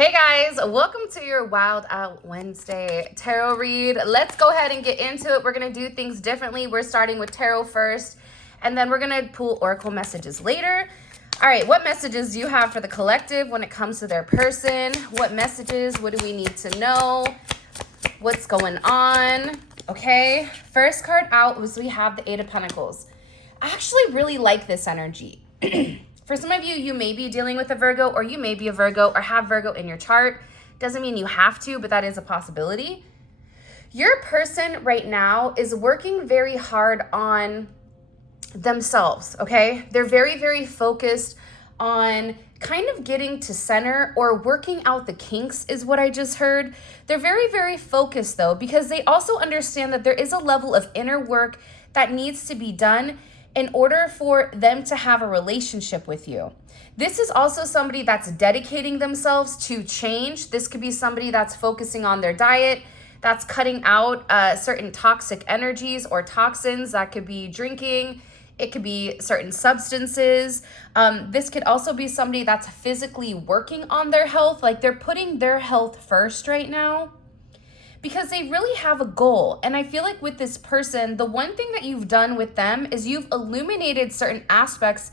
Hey guys, welcome to your Wild Out Wednesday tarot read. Let's go ahead and get into it. We're going to do things differently. We're starting with tarot first, and then we're going to pull oracle messages later. All right, what messages do you have for the collective when it comes to their person? What messages? What do we need to know? What's going on? Okay, first card out was we have the Eight of Pentacles. I actually really like this energy. For some of you, you may be dealing with a Virgo, or you may be a Virgo or have Virgo in your chart. Doesn't mean you have to, but that is a possibility. Your person right now is working very hard on themselves, okay? They're very, very focused on kind of getting to center or working out the kinks is what I just heard. They're very, very focused though, because they also understand that there is a level of inner work that needs to be done in order for them to have a relationship with you. This is also somebody that's dedicating themselves to change. This could be somebody that's focusing on their diet, that's cutting out certain toxic energies or toxins. That could be drinking. It could be certain substances. This could also be somebody that's physically working on their health. Like they're putting their health first right now, because they really have a goal. And I feel like with this person, the one thing that you've done with them is you've illuminated certain aspects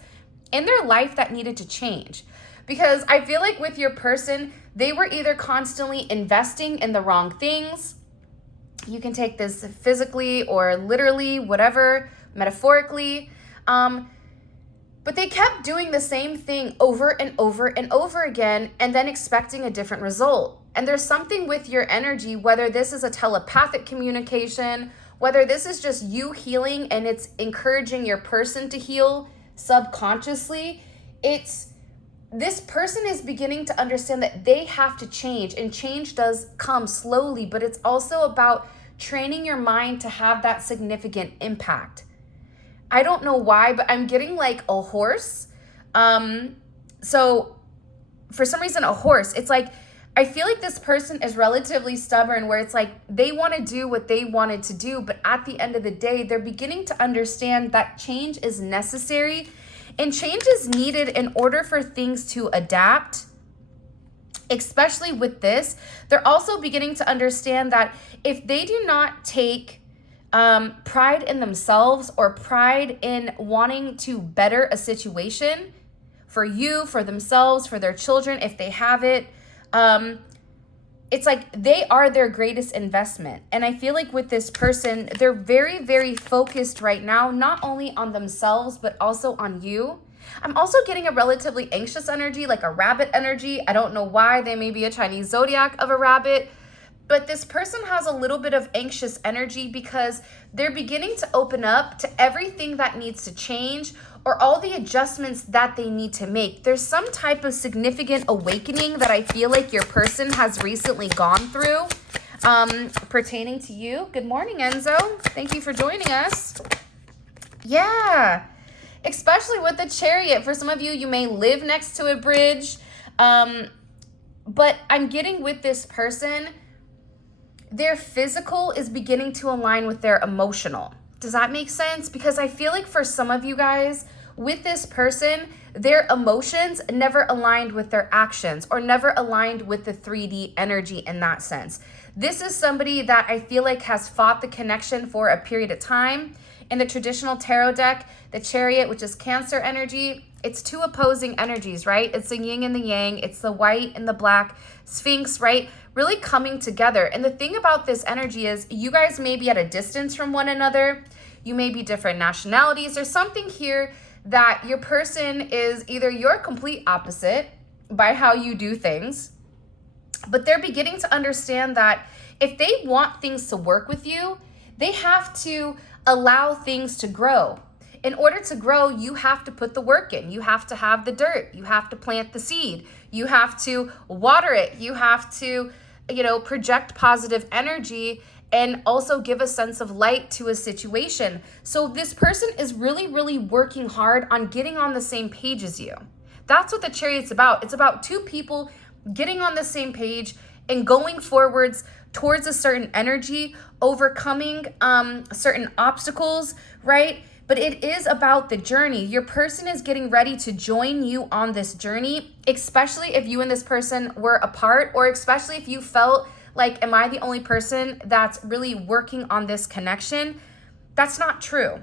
in their life that needed to change. Because I feel like with your person, they were either constantly investing in the wrong things. You can take this physically or literally, whatever, metaphorically. But they kept doing the same thing over and over and over again, and then expecting a different result. And there's something with your energy, whether this is a telepathic communication, whether this is just you healing and it's encouraging your person to heal subconsciously. This person is beginning to understand that they have to change, and change does come slowly, but it's also about training your mind to have that significant impact. I don't know why, but I'm getting like a horse. So for some reason, a horse, it's like, I feel like this person is relatively stubborn, where it's like they want to do what they wanted to do, but at the end of the day, they're beginning to understand that change is necessary and change is needed in order for things to adapt. Especially with this, they're also beginning to understand that if they do not take pride in themselves or pride in wanting to better a situation for you, for themselves, for their children, if they have it, it's like they are their greatest investment. And I feel like with this person, they're very, very focused right now, not only on themselves, but also on you. I'm also getting a relatively anxious energy, like a rabbit energy. I don't know why. They may be a Chinese zodiac of a rabbit. But this person has a little bit of anxious energy because they're beginning to open up to everything that needs to change, or all the adjustments that they need to make. There's some type of significant awakening that I feel like your person has recently gone through pertaining to you. Good morning, Enzo. Thank you for joining us. Yeah, especially with the Chariot. For some of you, you may live next to a bridge. But I'm getting with this person, their physical is beginning to align with their emotional. Does that make sense? Because I feel like for some of you guys, with this person, their emotions never aligned with their actions, or never aligned with the 3D energy in that sense. This is somebody that I feel like has fought the connection for a period of time. In the traditional tarot deck, the Chariot, which is Cancer energy, it's two opposing energies, right? It's the yin and the yang. It's the white and the black Sphinx, right? Really coming together. And the thing about this energy is you guys may be at a distance from one another. You may be different nationalities. There's something here that your person is either your complete opposite by how you do things, but they're beginning to understand that if they want things to work with you, they have to allow things to grow. In order to grow, you have to put the work in. You have to have the dirt. You have to plant the seed. You have to water it. You have to, project positive energy and also give a sense of light to a situation. So this person is really, really working hard on getting on the same page as you. That's what the Chariot's about. It's about two people getting on the same page and going forwards towards a certain energy, overcoming certain obstacles, right? but it is about the journey. Your person is getting ready to join you on this journey, especially if you and this person were apart, or especially if you felt like, am I the only person that's really working on this connection? That's not true.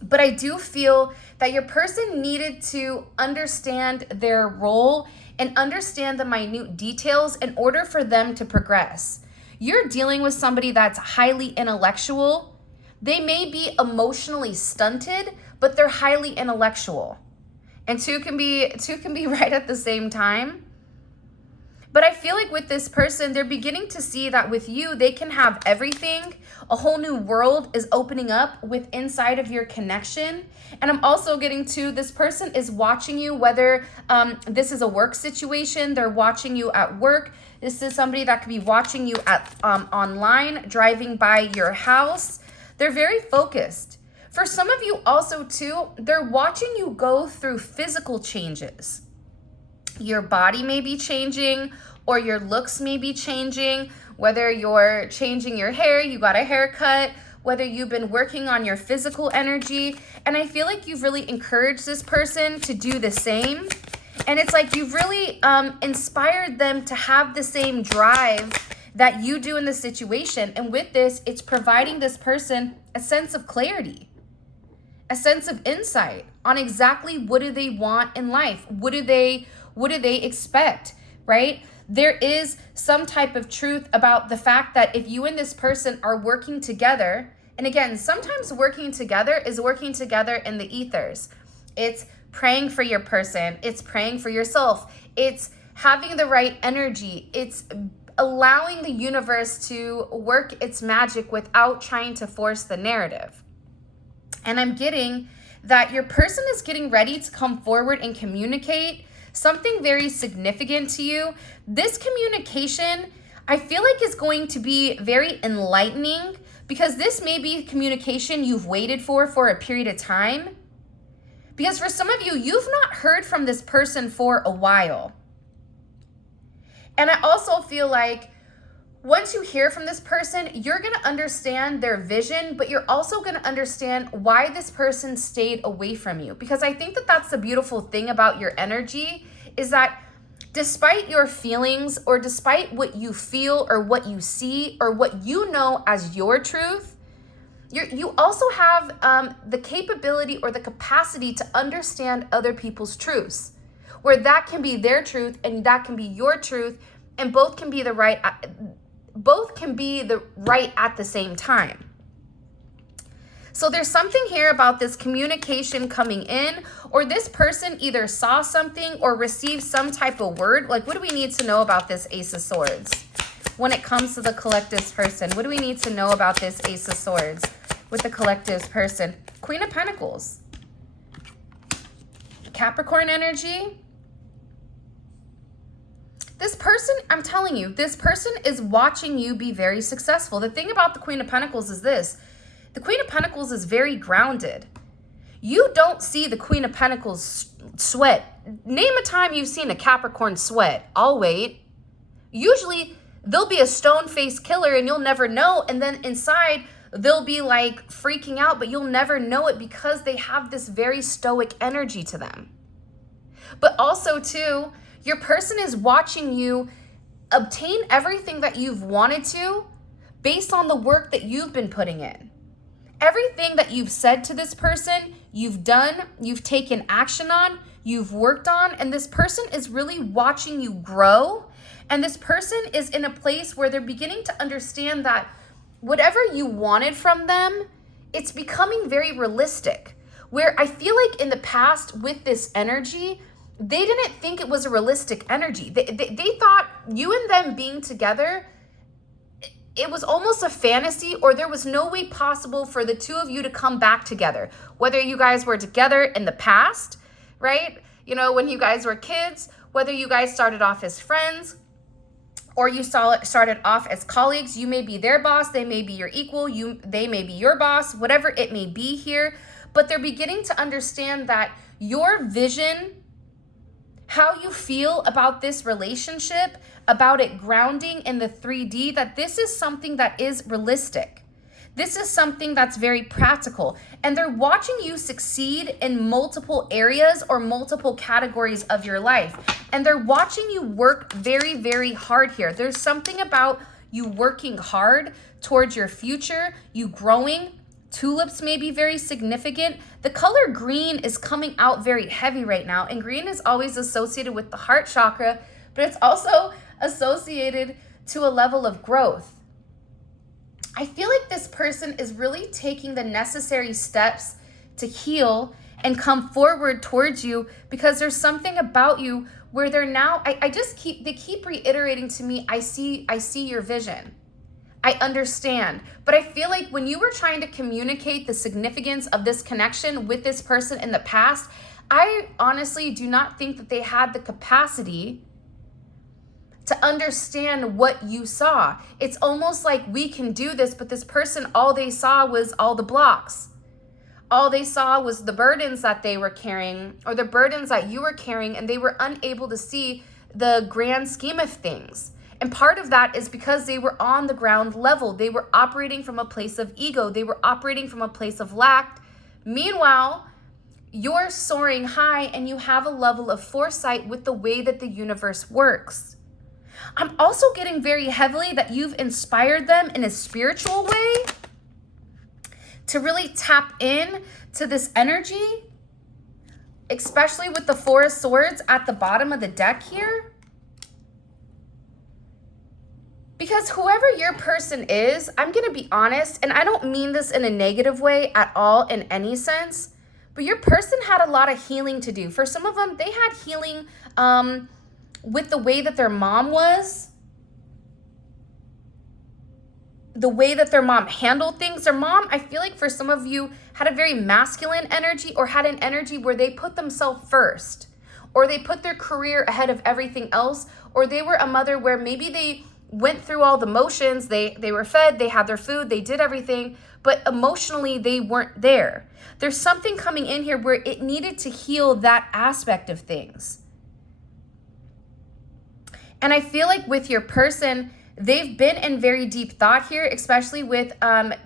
But I do feel that your person needed to understand their role and understand the minute details in order for them to progress. You're dealing with somebody that's highly intellectual. They may be emotionally stunted, but they're highly intellectual. And two can be right at the same time. But I feel like with this person, they're beginning to see that with you, they can have everything. A whole new world is opening up with inside of your connection. And I'm also getting to, this person is watching you, whether this is a work situation, they're watching you at work. This is somebody that could be watching you at online, driving by your house. They're very focused. For some of you also too, they're watching you go through physical changes. Your body may be changing, or your looks may be changing, whether you're changing your hair, you got a haircut, whether you've been working on your physical energy. And I feel like you've really encouraged this person to do the same. And it's like you've really inspired them to have the same drive that you do in the situation. And with this, it's providing this person a sense of clarity, a sense of insight on exactly what do they want in life? What do they expect, right? There is some type of truth about the fact that if you and this person are working together, and again, sometimes working together is working together in the ethers. It's praying for your person. It's praying for yourself. It's having the right energy. It's allowing the universe to work its magic without trying to force the narrative. And I'm getting that your person is getting ready to come forward and communicate something very significant to you. This communication, I feel like, is going to be very enlightening, because this may be communication you've waited for a period of time. Because for some of you, you've not heard from this person for a while. And I also feel like once you hear from this person, you're going to understand their vision, but you're also going to understand why this person stayed away from you. Because I think that that's the beautiful thing about your energy, is that despite your feelings, or despite what you feel or what you see or what you know as your truth, you also have the capability or the capacity to understand other people's truths, where that can be their truth and that can be your truth, and both can be the right at the same time. So there's something here about this communication coming in, or this person either saw something or received some type of word. Like, what do we need to know about this Ace of Swords when it comes to the collective's person? What do we need to know about this Ace of Swords with the collective's person? Queen of Pentacles. Capricorn energy. This person, I'm telling you, this person is watching you be very successful. The thing about the Queen of Pentacles is this. The Queen of Pentacles is very grounded. You don't see the Queen of Pentacles sweat. Name a time you've seen a Capricorn sweat. I'll wait. Usually, there'll be a stone-faced killer and you'll never know. And then inside, they'll be like freaking out, but you'll never know it because they have this very stoic energy to them. But also, too, your person is watching you obtain everything that you've wanted to based on the work that you've been putting in. Everything that you've said to this person, you've done, you've taken action on, you've worked on, and this person is really watching you grow. And this person is in a place where they're beginning to understand that whatever you wanted from them, it's becoming very realistic. Where I feel like in the past with this energy, they didn't think it was a realistic energy. They thought you and them being together, it was almost a fantasy, or there was no way possible for the two of you to come back together. Whether you guys were together in the past, right? You know, when you guys were kids, whether you guys started off as friends, or you started off as colleagues. You may be their boss, they may be your equal, they may be your boss, whatever it may be here. But they're beginning to understand that your vision, how you feel about this relationship, about it grounding in the 3D, that this is something that is realistic. This is something that's very practical, and they're watching you succeed in multiple areas or multiple categories of your life. And they're watching you work very, very hard here. There's something about you working hard towards your future, you growing. Tulips may be very significant. The color green is coming out very heavy right now, and green is always associated with the heart chakra, but it's also associated to a level of growth. I feel like this person is really taking the necessary steps to heal and come forward towards you, because there's something about you where they're now, they keep reiterating to me, I see your vision. I understand. But I feel like when you were trying to communicate the significance of this connection with this person in the past, I honestly do not think that they had the capacity to understand what you saw. It's almost like we can do this, but this person, all they saw was all the blocks. All they saw was the burdens that they were carrying, or the burdens that you were carrying, and they were unable to see the grand scheme of things. And part of that is because they were on the ground level. They were operating from a place of ego. They were operating from a place of lack. Meanwhile, you're soaring high and you have a level of foresight with the way that the universe works. I'm also getting very heavily that you've inspired them in a spiritual way to really tap in to this energy, especially with the Four of Swords at the bottom of the deck here. Because whoever your person is, I'm going to be honest, and I don't mean this in a negative way at all in any sense, but your person had a lot of healing to do. For some of them, they had healing with the way that their mom was, the way that their mom handled things. Their mom, I feel like for some of you, had a very masculine energy, or had an energy where they put themselves first, or they put their career ahead of everything else, or they were a mother where maybe they went through all the motions, they were fed, they had their food, they did everything, but emotionally they weren't there. There's something coming in here where it needed to heal that aspect of things. And I feel like with your person, they've been in very deep thought here, especially with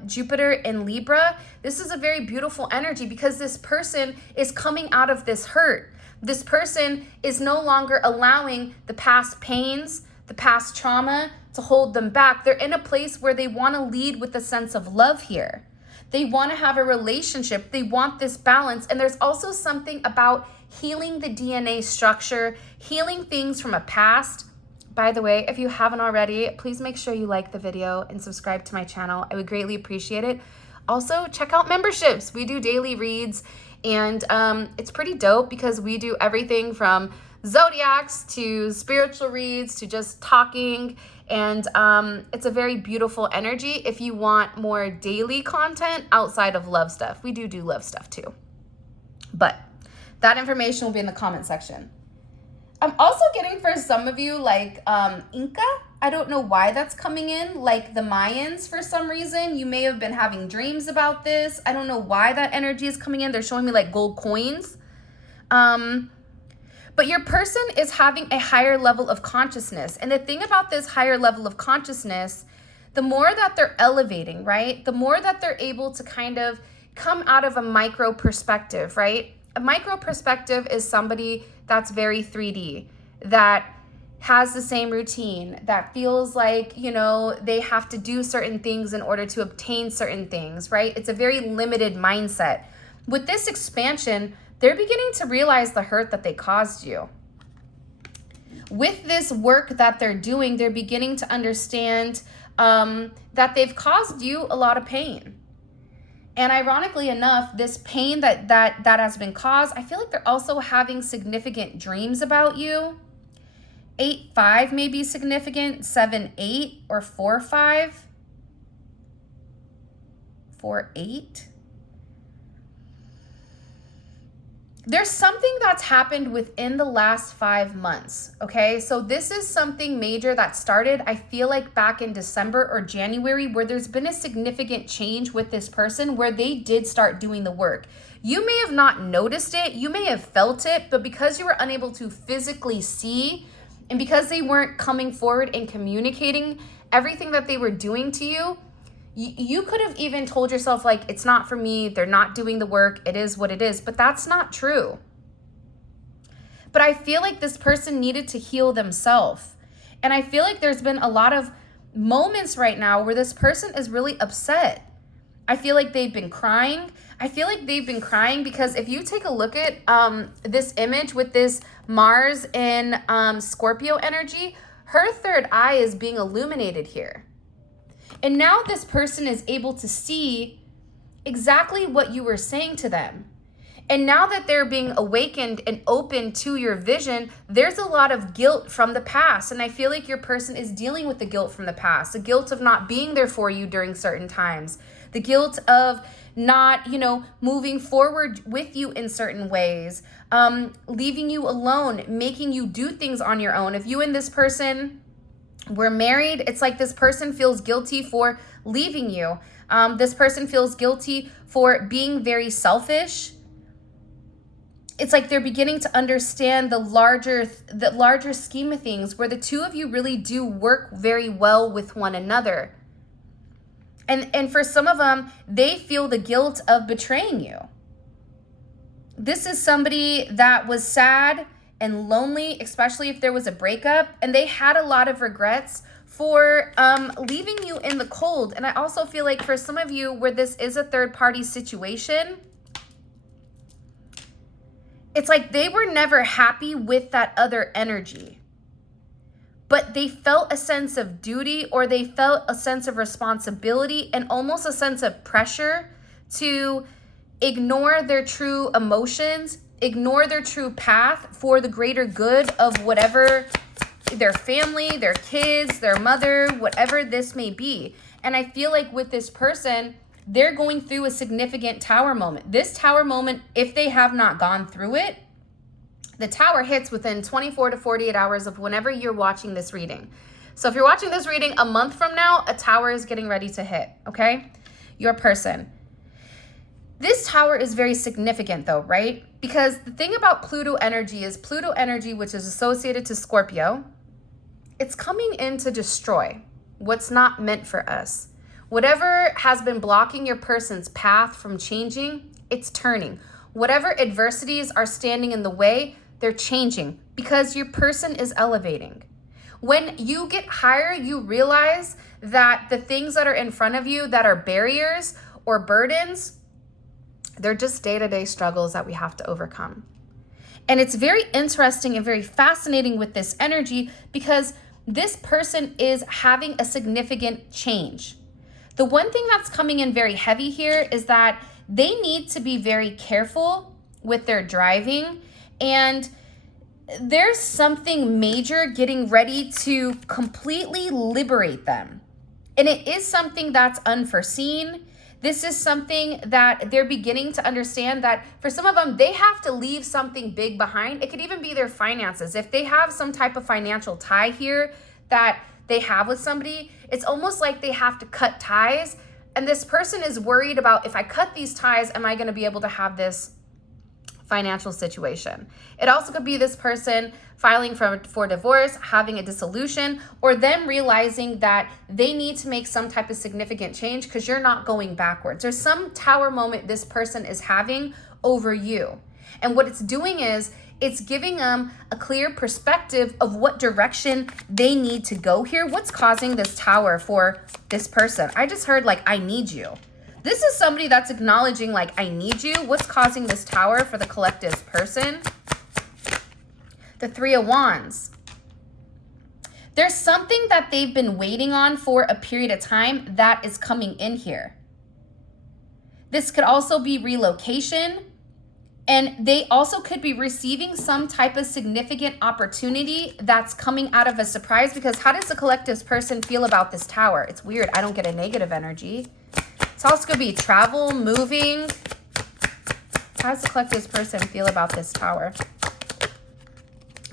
Jupiter in Libra. This is a very beautiful energy because this person is coming out of this hurt. This person is no longer allowing the past pains, the past trauma to hold them back. They're in a place where they want to lead with a sense of love here. They want to have a relationship. They want this balance. And there's also something about healing the DNA structure, healing things from a past. By the way, if you haven't already, please make sure you like the video and subscribe to my channel. I would greatly appreciate it. Also, check out memberships. We do daily reads, and it's pretty dope because we do everything from zodiacs to spiritual reads to just talking, and it's a very beautiful energy if you want more daily content outside of love stuff. We do love stuff too, but that information will be in the comment section. I'm also getting for some of you like Inca. I don't know why that's coming in, like the Mayans for some reason. You may have been having dreams about this. I don't know why that energy is coming in. They're showing me like gold coins. But your person is having a higher level of consciousness. And the thing about this higher level of consciousness, the more that they're elevating, right? The more that they're able to kind of come out of a micro perspective, right? A micro perspective is somebody that's very 3D, that has the same routine, that feels like, you know, they have to do certain things in order to obtain certain things, right? It's a very limited mindset. With this expansion, they're beginning to realize the hurt that they caused you. With this work that they're doing, they're beginning to understand that they've caused you a lot of pain. And ironically enough, this pain that has been caused, I feel like they're also having significant dreams about you. 8-5 may be significant, 7-8, or 4-5. 4-8. There's something that's happened within the last 5 months, okay? So this is something major that started, I feel like back in December or January, where there's been a significant change with this person where they did start doing the work. You may have not noticed it, you may have felt it, but because you were unable to physically see, and because they weren't coming forward and communicating everything that they were doing to you, You could have even told yourself, like, it's not for me, they're not doing the work, it is what it is, but that's not true. But I feel like this person needed to heal themselves. And I feel like there's been a lot of moments right now where this person is really upset. I feel like they've been crying. I feel like they've been crying because if you take a look at this image with this Mars in Scorpio energy, her third eye is being illuminated here. And now this person is able to see exactly what you were saying to them. And now that they're being awakened and open to your vision, there's a lot of guilt from the past. And I feel like your person is dealing with the guilt from the past, the guilt of not being there for you during certain times, the guilt of not, moving forward with you in certain ways, leaving you alone, making you do things on your own. If you and this person were married, it's like this person feels guilty for leaving you. This person feels guilty for being very selfish. It's like they're beginning to understand the larger scheme of things, where the two of you really do work very well with one another. And for some of them, they feel the guilt of betraying you. This is somebody that was sad and lonely, especially if there was a breakup, and they had a lot of regrets for leaving you in the cold. And I also feel like for some of you where this is a third-party situation, it's like they were never happy with that other energy, but they felt a sense of duty, or they felt a sense of responsibility and almost a sense of pressure to ignore their true emotions, ignore their true path for the greater good of whatever, their family, their kids, their mother, whatever this may be. And I feel like with this person, they're going through a significant tower moment. This tower moment, if they have not gone through it, the tower hits within 24 to 48 hours of whenever you're watching this reading. So if you're watching this reading a month from now, a tower is getting ready to hit, okay? Your person. This tower is very significant though, right? Because the thing about Pluto energy is Pluto energy, which is associated to Scorpio, it's coming in to destroy what's not meant for us. Whatever has been blocking your person's path from changing, it's turning. Whatever adversities are standing in the way, they're changing because your person is elevating. When you get higher, you realize that the things that are in front of you that are barriers or burdens, they're just day-to-day struggles that we have to overcome. And it's very interesting and very fascinating with this energy because this person is having a significant change. The one thing that's coming in very heavy here is that they need to be very careful with their driving, and there's something major getting ready to completely liberate them. And it is something that's unforeseen. This is something that they're beginning to understand that for some of them, they have to leave something big behind. It could even be their finances. If they have some type of financial tie here that they have with somebody, it's almost like they have to cut ties. And this person is worried about, if I cut these ties, am I going to be able to have this financial situation? It also could be this person filing for divorce, having a dissolution, or them realizing that they need to make some type of significant change because you're not going backwards. There's some tower moment this person is having over you. And what it's doing is it's giving them a clear perspective of what direction they need to go here. What's causing this tower for this person? I just heard like, I need you. This is somebody that's acknowledging like, I need you. What's causing this tower for the collective person? The Three of Wands. There's something that they've been waiting on for a period of time that is coming in here. This could also be relocation. And they also could be receiving some type of significant opportunity that's coming out of a surprise, because how does the collective person feel about this tower? It's weird. I don't get a negative energy. It's also going to be travel, moving. How does the collective person feel about this tower?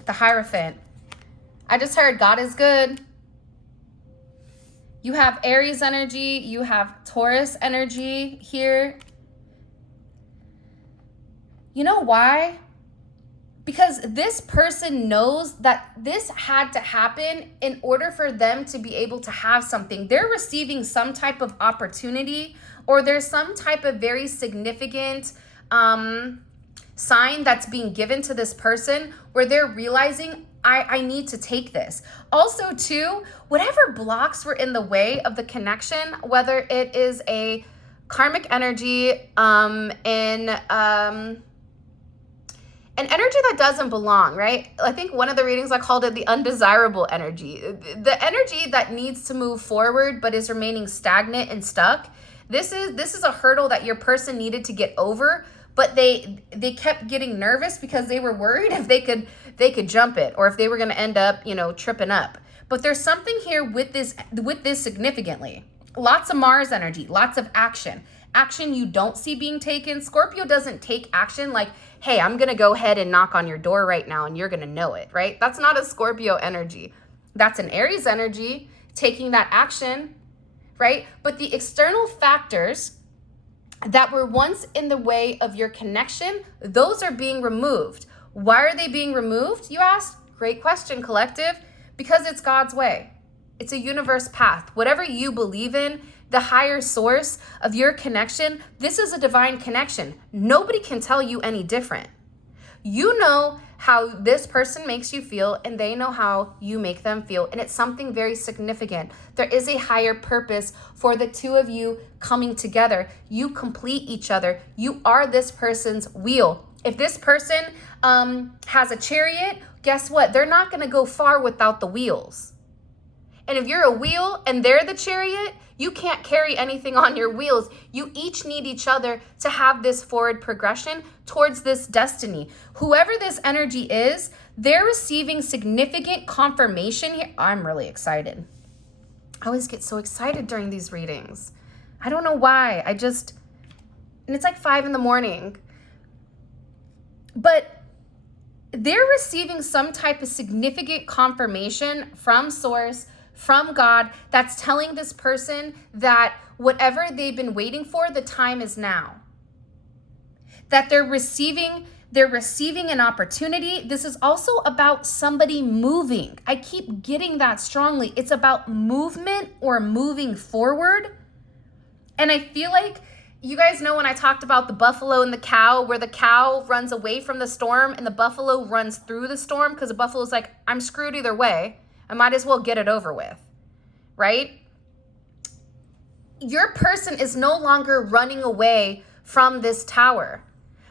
The Hierophant. I just heard God is good. You have Aries energy. You have Taurus energy here. You know why? Because this person knows that this had to happen in order for them to be able to have something. They're receiving some type of opportunity, or there's some type of very significant sign that's being given to this person where they're realizing, I need to take this. Also, too, whatever blocks were in the way of the connection, whether it is a karmic energy, an energy that doesn't belong, right? I think one of the readings I called it the undesirable energy. The energy that needs to move forward but is remaining stagnant and stuck. This is a hurdle that your person needed to get over, but they kept getting nervous because they were worried if they could jump it, or if they were going to end up, tripping up. But there's something here with this significantly. Lots of Mars energy, lots of action. Action you don't see being taken. Scorpio doesn't take action like, hey, I'm going to go ahead and knock on your door right now and you're going to know it, right? That's not a Scorpio energy. That's an Aries energy, taking that action, right? But the external factors that were once in the way of your connection, those are being removed. Why are they being removed, you asked? Great question, collective. Because it's God's way. It's a universe path. Whatever you believe in, the higher source of your connection, this is a divine connection. Nobody can tell you any different. You know how this person makes you feel, and they know how you make them feel. And it's something very significant. There is a higher purpose for the two of you coming together. You complete each other. You are this person's wheel. If this person has a chariot, guess what? They're not going to go far without the wheels. And if you're a wheel and they're the chariot, you can't carry anything on your wheels. You each need each other to have this forward progression towards this destiny. Whoever this energy is, they're receiving significant confirmation here. I'm really excited. I always get so excited during these readings. I don't know why. And it's like 5 a.m. But they're receiving some type of significant confirmation from source, from God, that's telling this person that whatever they've been waiting for, the time is now. That they're receiving an opportunity. This is also about somebody moving. I keep getting that strongly. It's about movement or moving forward. And I feel like you guys know when I talked about the buffalo and the cow, where the cow runs away from the storm and the buffalo runs through the storm because the buffalo's like, I'm screwed either way. I might as well get it over with, right? Your person is no longer running away from this tower.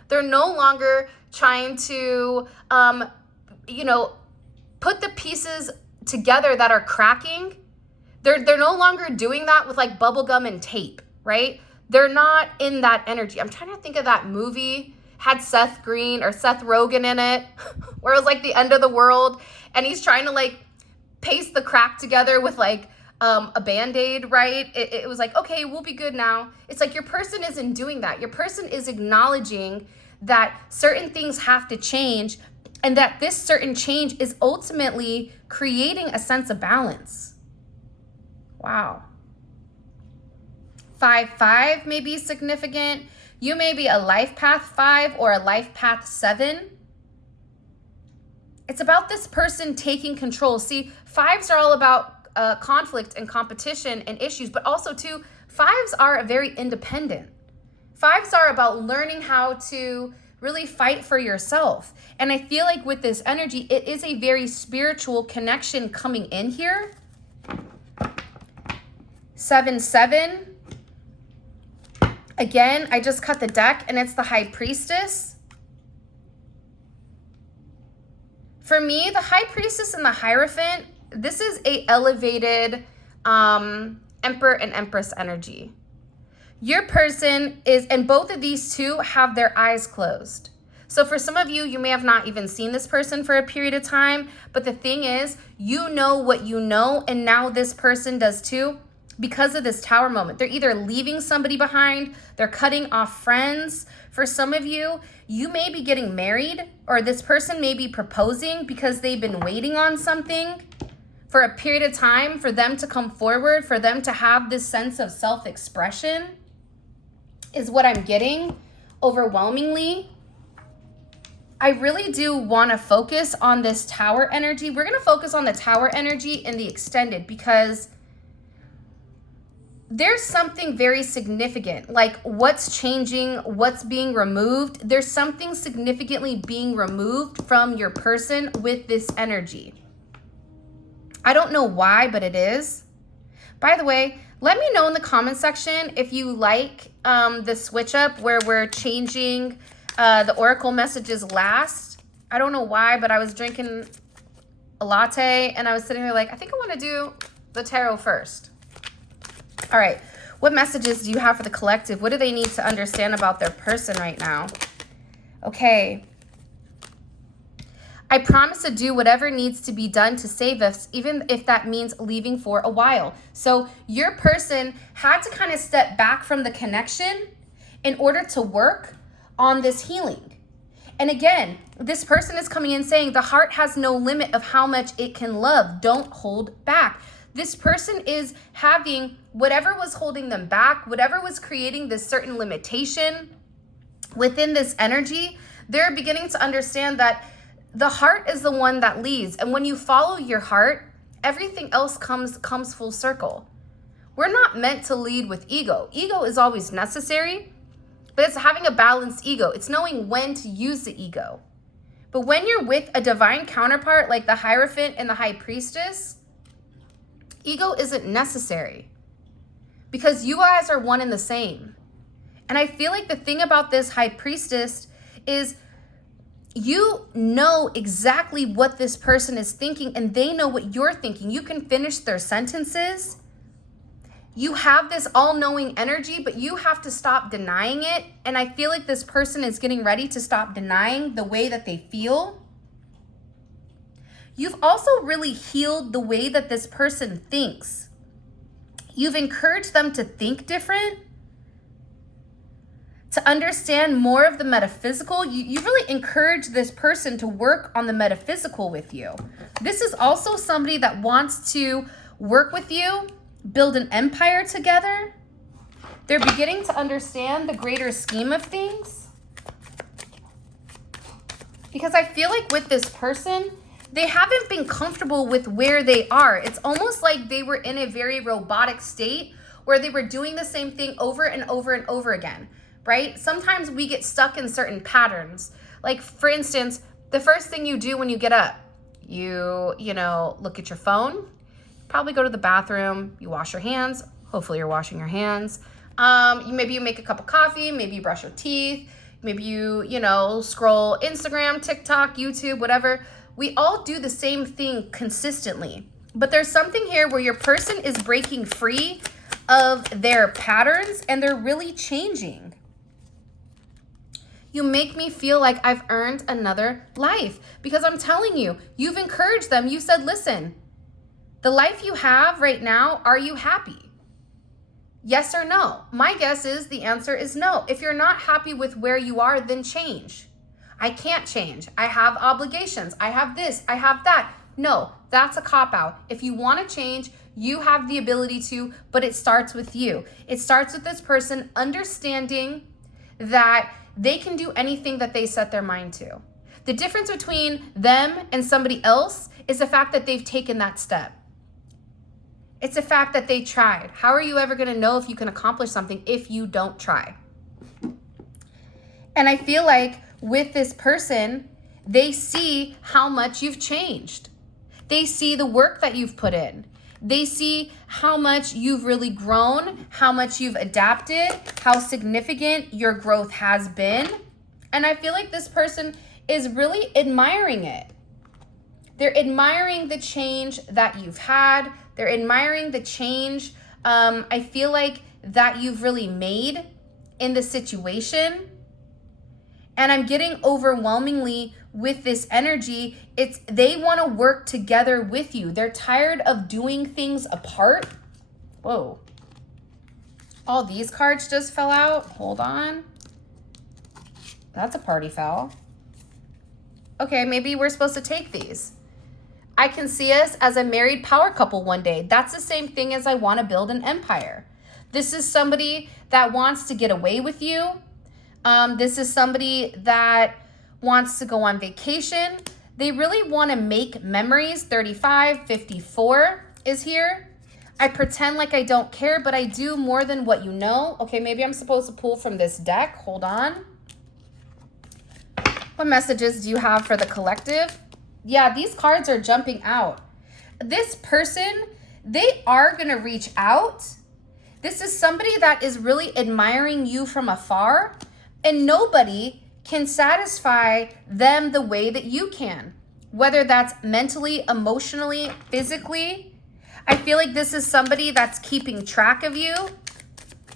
They're no longer trying to, put the pieces together that are cracking. They're no longer doing that with like bubble gum and tape, right? They're not in that energy. I'm trying to think of that movie, had Seth Rogen in it, where it was like the end of the world and he's trying to like paste the crack together with like a Band-Aid, right? It was like, okay, we'll be good now. It's like your person isn't doing that. Your person is acknowledging that certain things have to change and that this certain change is ultimately creating a sense of balance. Wow. 5-5 may be significant. You may be a life path 5 or a life path 7. It's about this person taking control. See, 5s are all about conflict and competition and issues, but also too, 5s are very independent. 5s are about learning how to really fight for yourself. And I feel like with this energy, it is a very spiritual connection coming in here. 7-7. Again, I just cut the deck and it's the High Priestess. For me, the High Priestess and the Hierophant, this is a elevated Emperor and Empress energy. Your person is, and both of these two have their eyes closed. So for some of you, you may have not even seen this person for a period of time, but the thing is, you know what you know, and now this person does too. Because of this tower moment, they're either leaving somebody behind, they're cutting off friends. For some of you, you may be getting married, or this person may be proposing because they've been waiting on something for a period of time for them to come forward, for them to have this sense of self-expression, is what I'm getting overwhelmingly. I really do want to focus on this Tower energy. We're going to focus on the Tower energy in the extended because there's something very significant, like what's changing, what's being removed. There's something significantly being removed from your person with this energy. I don't know why, but it is. By the way, let me know in the comment section if you like the switch up where we're changing the oracle messages last. I don't know why, but I was drinking a latte and I was sitting there like, I think I want to do the tarot first. All right, what messages do you have for the collective? What do they need to understand about their person right now? Okay. I promise to do whatever needs to be done to save us, even if that means leaving for a while. So your person had to kind of step back from the connection in order to work on this healing. And again, this person is coming in saying the heart has no limit of how much it can love. Don't hold back. This person is having whatever was holding them back, whatever was creating this certain limitation within this energy. They're beginning to understand that the heart is the one that leads. And when you follow your heart, everything else comes full circle. We're not meant to lead with ego. Ego is always necessary, but it's having a balanced ego. It's knowing when to use the ego. But when you're with a divine counterpart like the Hierophant and the High Priestess, ego isn't necessary because you guys are one and the same. And I feel like the thing about this High Priestess is you know exactly what this person is thinking and they know what you're thinking. You can finish their sentences. You have this all-knowing energy, but you have to stop denying it. And I feel like this person is getting ready to stop denying the way that they feel. You've also really healed the way that this person thinks. You've encouraged them to think different, to understand more of the metaphysical. You've really encouraged this person to work on the metaphysical with you. This is also somebody that wants to work with you, build an empire together. They're beginning to understand the greater scheme of things. Because I feel like with this person, they haven't been comfortable with where they are. It's almost like they were in a very robotic state where they were doing the same thing over and over and over again, right? Sometimes we get stuck in certain patterns. Like for instance, the first thing you do when you get up, you look at your phone, probably go to the bathroom, you wash your hands. Hopefully you're washing your hands. Maybe you make a cup of coffee, maybe you brush your teeth, maybe you scroll Instagram, TikTok, YouTube, whatever. We all do the same thing consistently, but there's something here where your person is breaking free of their patterns and they're really changing. You make me feel like I've earned another life because I'm telling you, you've encouraged them. You said, listen, the life you have right now, are you happy? Yes or no? My guess is the answer is no. If you're not happy with where you are, then change. I can't change. I have obligations. I have this. I have that. No, that's a cop-out. If you want to change, you have the ability to, but it starts with you. It starts with this person understanding that they can do anything that they set their mind to. The difference between them and somebody else is the fact that they've taken that step. It's the fact that they tried. How are you ever going to know if you can accomplish something if you don't try? And I feel like with this person, they see how much you've changed. They see the work that you've put in. They see how much you've really grown, how much you've adapted, how significant your growth has been. And I feel like this person is really admiring it. They're admiring the change that you've had. They're admiring the change I feel like that you've really made in the situation. And I'm getting overwhelmingly with this energy, they want to work together with you. They're tired of doing things apart. Whoa. All these cards just fell out. Hold on. That's a party foul. Okay, maybe we're supposed to take these. I can see us as a married power couple one day. That's the same thing as I want to build an empire. This is somebody that wants to get away with you. This is somebody that wants to go on vacation. They really want to make memories. 35, 54 is here. I pretend like I don't care, but I do more than what you know. Okay, maybe I'm supposed to pull from this deck. Hold on. What messages do you have for the collective? Yeah, these cards are jumping out. This person, they are going to reach out. This is somebody that is really admiring you from afar, and nobody can satisfy them the way that you can, whether that's mentally, emotionally, physically. I feel like this is somebody that's keeping track of you.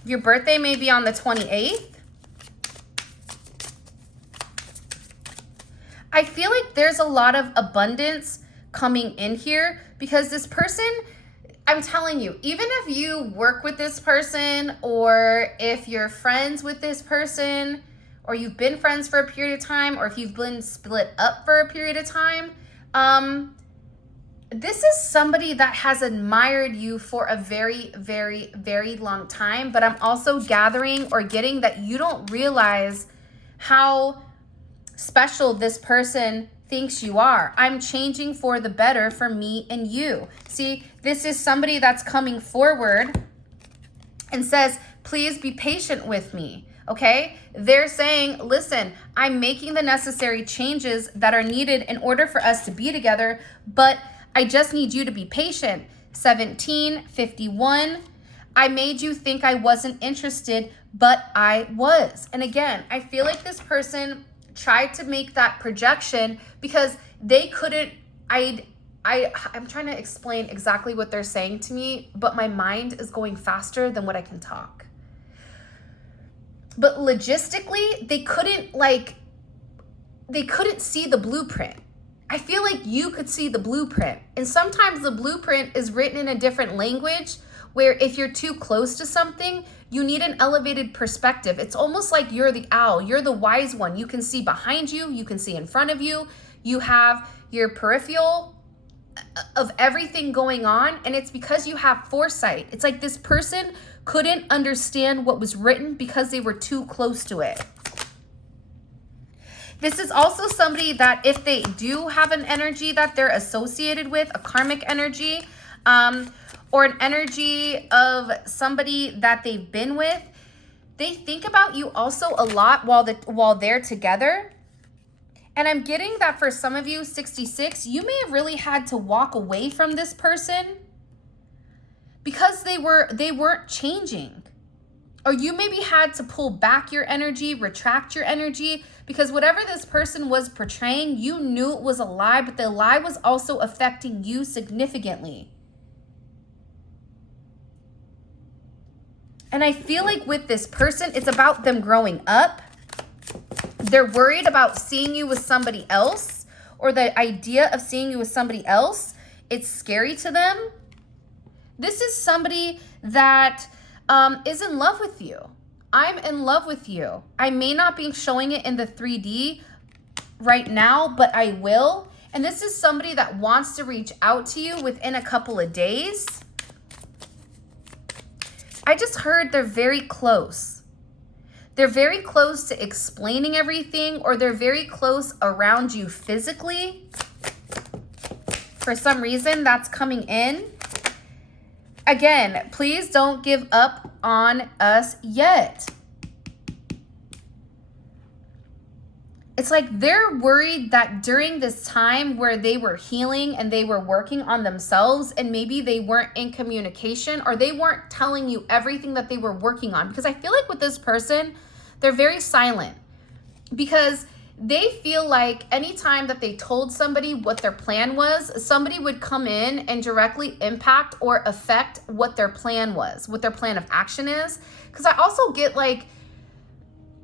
Your birthday may be on the 28th. I feel like there's a lot of abundance coming in here because this person, I'm telling you, even if you work with this person or if you're friends with this person or you've been friends for a period of time or if you've been split up for a period of time, this is somebody that has admired you for a very, very, very long time. But I'm also gathering or getting that you don't realize how special this person thinks you are. I'm changing for the better for me and you. See, this is somebody that's coming forward and says, please be patient with me. Okay? They're saying, listen, I'm making the necessary changes that are needed in order for us to be together, but I just need you to be patient. 17, 51. I made you think I wasn't interested, but I was. And again, I feel like this person tried to make that projection because they couldn't, I'm trying to explain exactly what they're saying to me, but my mind is going faster than what I can talk. But logistically, they couldn't see the blueprint. I feel like you could see the blueprint. And sometimes the blueprint is written in a different language where if you're too close to something, you need an elevated perspective. It's almost like you're the owl. You're the wise one. You can see behind you. You can see in front of you. You have your peripheral of everything going on. And it's because you have foresight. It's like this person couldn't understand what was written because they were too close to it. This is also somebody that if they do have an energy that they're associated with, a karmic energy, or an energy of somebody that they've been with, they think about you also a lot while they're together. And I'm getting that for some of you, 66, you may have really had to walk away from this person because they weren't changing. Or you maybe had to pull back your energy, retract your energy, because whatever this person was portraying, you knew it was a lie, but the lie was also affecting you significantly. And I feel like with this person, it's about them growing up. They're worried about seeing you with somebody else, or the idea of seeing you with somebody else. It's scary to them. This is somebody that is in love with you. I'm in love with you. I may not be showing it in the 3D right now, but I will. And this is somebody that wants to reach out to you within a couple of days. I just heard they're very close. They're very close to explaining everything, or they're very close around you physically. For some reason, that's coming in. Again, please don't give up on us yet. It's like they're worried that during this time where they were healing and they were working on themselves, and maybe they weren't in communication, or they weren't telling you everything that they were working on. Because I feel like with this person, they're very silent because they feel like anytime that they told somebody what their plan was, somebody would come in and directly impact or affect what their plan was, what their plan of action is. Because I also get like,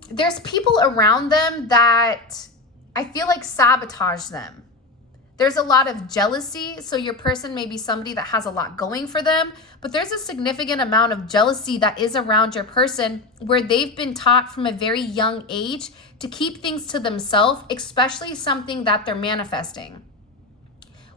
there's people around them that I feel like sabotage them. There's a lot of jealousy. So your person may be somebody that has a lot going for them, but there's a significant amount of jealousy that is around your person where they've been taught from a very young age to keep things to themselves, especially something that they're manifesting.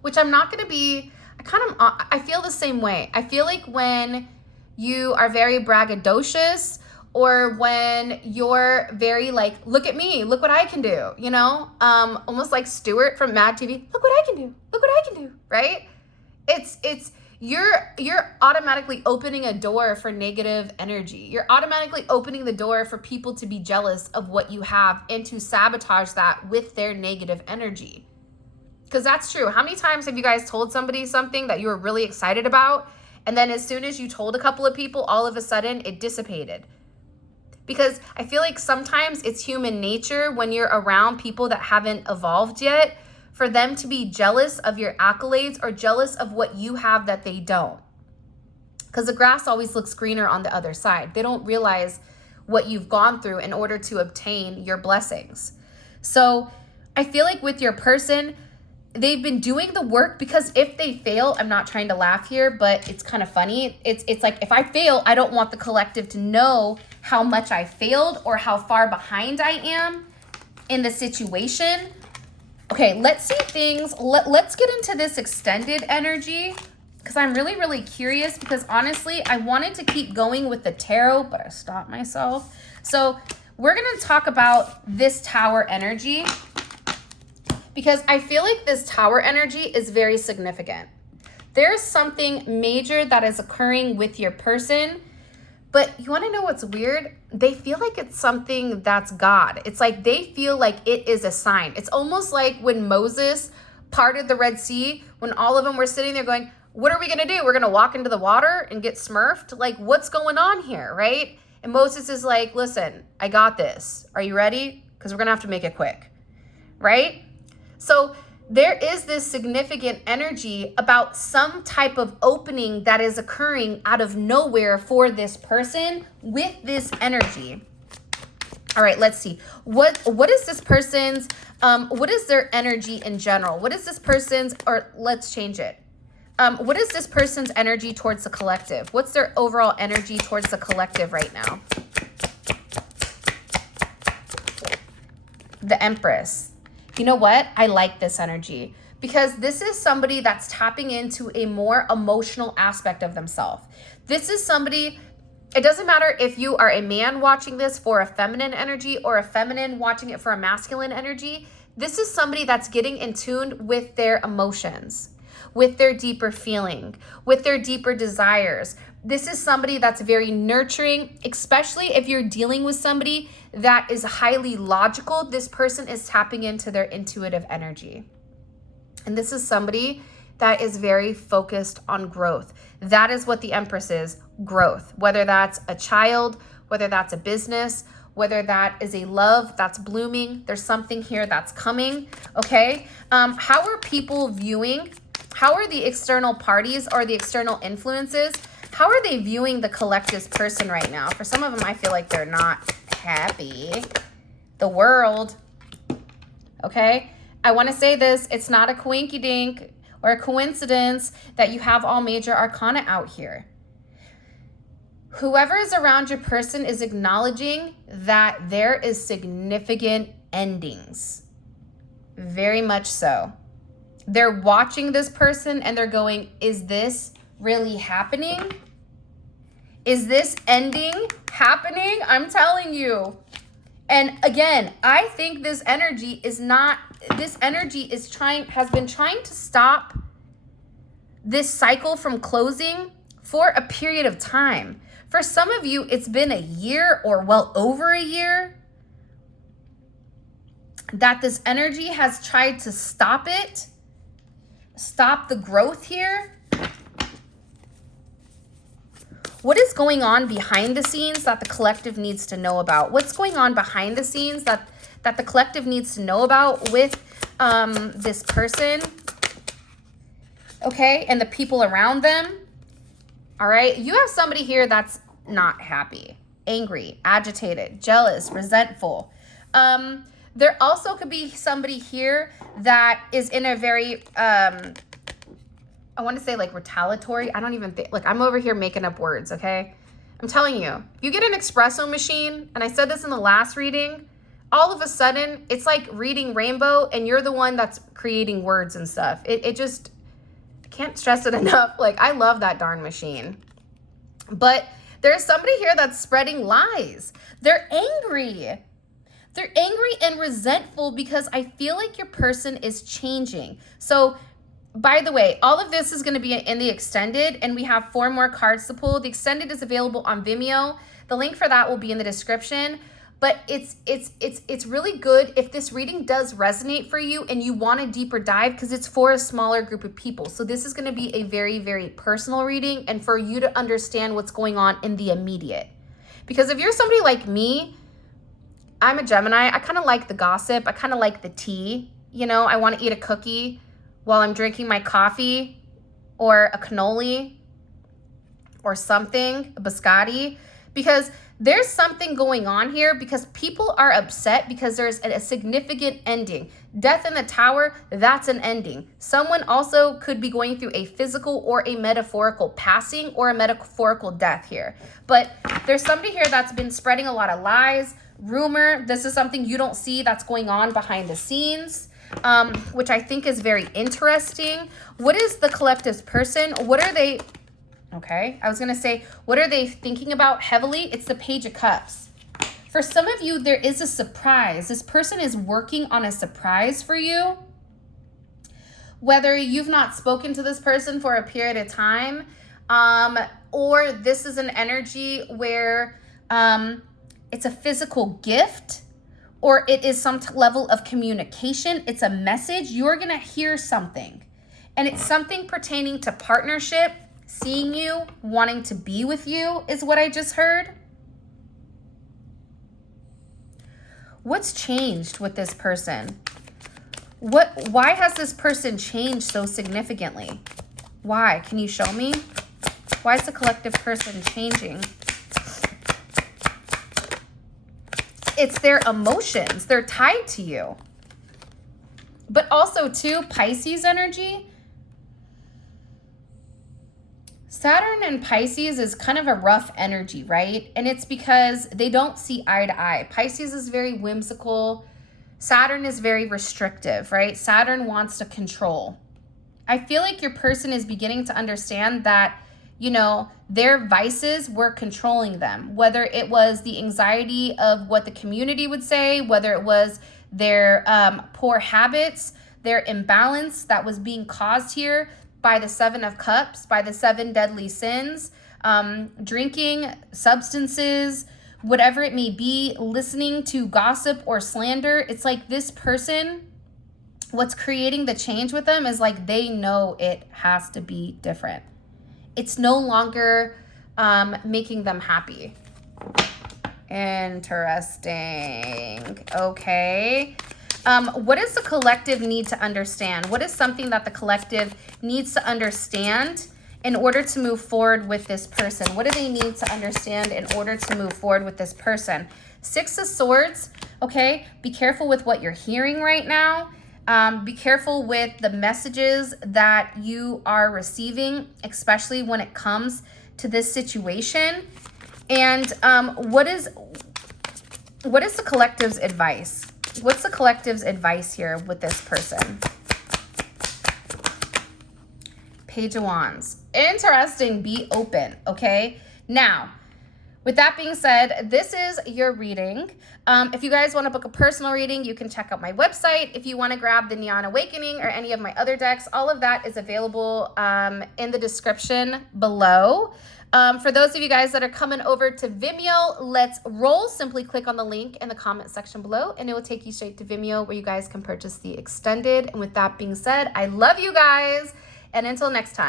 Which I'm not going to be, I feel the same way. I feel like when you are very braggadocious, or when you're very like, look at me, look what I can do, you know, almost like Stuart from Mad TV, look what I can do, look what I can do, right? You're automatically opening a door for negative energy. You're automatically opening the door for people to be jealous of what you have and to sabotage that with their negative energy. Because that's true. How many times have you guys told somebody something that you were really excited about, and then as soon as you told a couple of people, all of a sudden it dissipated? Because I feel like sometimes it's human nature when you're around people that haven't evolved yet, for them to be jealous of your accolades or jealous of what you have that they don't. Because the grass always looks greener on the other side. They don't realize what you've gone through in order to obtain your blessings. So I feel like with your person, they've been doing the work, because if they fail, I'm not trying to laugh here, but it's kind of funny. It's like, if I fail, I don't want the collective to know how much I failed or how far behind I am in the situation. Okay, let's see things. Let's get into this extended energy, because I'm really, really curious, because honestly, I wanted to keep going with the tarot, but I stopped myself. So we're going to talk about this tower energy, because I feel like this tower energy is very significant. There's something major that is occurring with your person. But you want to know what's weird? They feel like it's something that's God. It's like they feel like it is a sign. It's almost like when Moses parted the Red Sea, when all of them were sitting there going, what are we going to do? We're going to walk into the water and get smurfed? Like, what's going on here, right? And Moses is like, listen, I got this. Are you ready? Because we're going to have to make it quick, right? So there is this significant energy about some type of opening that is occurring out of nowhere for this person with this energy. All right, let's see. What is this person's, what is their energy in general? What is this person's, or let's change it. What is this person's energy towards the collective? What's their overall energy towards the collective right now? The Empress. You know what? I like this energy, because this is somebody that's tapping into a more emotional aspect of themselves. This is somebody, it doesn't matter if you are a man watching this for a feminine energy or a feminine watching it for a masculine energy. This is somebody that's getting in tune with their emotions, with their deeper feeling, with their deeper desires. This is somebody that's very nurturing, especially if you're dealing with somebody that is highly logical. This person is tapping into their intuitive energy. And this is somebody that is very focused on growth. That is what the Empress is, growth. Whether that's a child, whether that's a business, whether that is a love that's blooming, there's something here that's coming, okay? How are people viewing, how are the external parties or the external influences, how are they viewing the collective's person right now? For some of them, I feel like they're not happy. The World, okay? I want to say this, it's not a coinky-dink or a coincidence that you have all major arcana out here. Whoever is around your person is acknowledging that there is significant endings. Very much so. They're watching this person and they're going, is this really happening? Is this ending happening? I'm telling you. And again, I think this energy is not, this energy is has been trying to stop this cycle from closing for a period of time. For some of you, it's been a year or well over a year that this energy has tried to stop it, stop the growth here. What is going on behind the scenes that the collective needs to know about? What's going on behind the scenes that the collective needs to know about with this person, okay, and the people around them? All right, you have somebody here that's not happy, angry, agitated, jealous, resentful. There also could be somebody here that is in a very, I want to say like retaliatory. I don't even think, like I'm over here making up words, okay? I'm telling you, if you get an espresso machine, and I said this in the last reading, all of a sudden it's like reading rainbow and you're the one that's creating words and stuff. It just, I can't stress it enough. Like I love that darn machine. But There's somebody here that's spreading lies. They're angry. They're angry and resentful because I feel like your person is changing. So, by the way, all of this is going to be in the extended, and we have 4 more cards to pull. The extended is available on Vimeo. The link for that will be in the description. But it's really good if this reading does resonate for you and you want a deeper dive, because it's for a smaller group of people. So this is going to be a very, very personal reading, and for you to understand what's going on in the immediate. Because if you're somebody like me, I'm a Gemini. I kind of like the gossip. I kind of like the tea. You know, I want to eat a cookie while I'm drinking my coffee, or a cannoli or something, a biscotti, because there's something going on here, because people are upset because there's a significant ending. Death in the Tower, that's an ending. Someone also could be going through a physical or a metaphorical passing or a metaphorical death here. But there's somebody here that's been spreading a lot of lies, rumor. This is something you don't see that's going on behind the scenes, which I think is very interesting. What is the collective's person? What are they... Okay, I was going to say, what are they thinking about heavily? It's the Page of Cups. For some of you, there is a surprise. This person is working on a surprise for you. Whether you've not spoken to this person for a period of time, or this is an energy where it's a physical gift, or it is some level of communication. It's a message. You're going to hear something. And it's something pertaining to partnership, seeing you, wanting to be with you is what I just heard. What's changed with this person? Why has this person changed so significantly? Why? Can you show me? Why is the collective person changing? It's their emotions. They're tied to you. But also too, Pisces energy. Saturn and Pisces is kind of a rough energy, right? And it's because they don't see eye to eye. Pisces is very whimsical. Saturn is very restrictive, right? Saturn wants to control. I feel like your person is beginning to understand that, you know, their vices were controlling them. Whether it was the anxiety of what the community would say, whether it was their poor habits, their imbalance that was being caused here by the 7 of Cups, by the 7 deadly sins, drinking, substances, whatever it may be, listening to gossip or slander. It's like this person, what's creating the change with them is like they know it has to be different. It's no longer making them happy. Interesting. Okay. What does the collective need to understand? What is something that the collective needs to understand in order to move forward with this person? What do they need to understand in order to move forward with this person? 6 of Swords, okay? Be careful with what you're hearing right now. Be careful with the messages that you are receiving, especially when it comes to this situation. And what is the collective's advice? What's the collective's advice here with this person? Page of Wands. Interesting. Be open. Okay. Now, with that being said, this is your reading. If you guys want to book a personal reading, you can check out my website. If you want to grab the Neon Awakening or any of my other decks, all of that is available in the description below. For those of you guys that are coming over to Vimeo, let's roll. Simply click on the link in the comment section below and it will take you straight to Vimeo where you guys can purchase the extended. And with that being said, I love you guys. And until next time.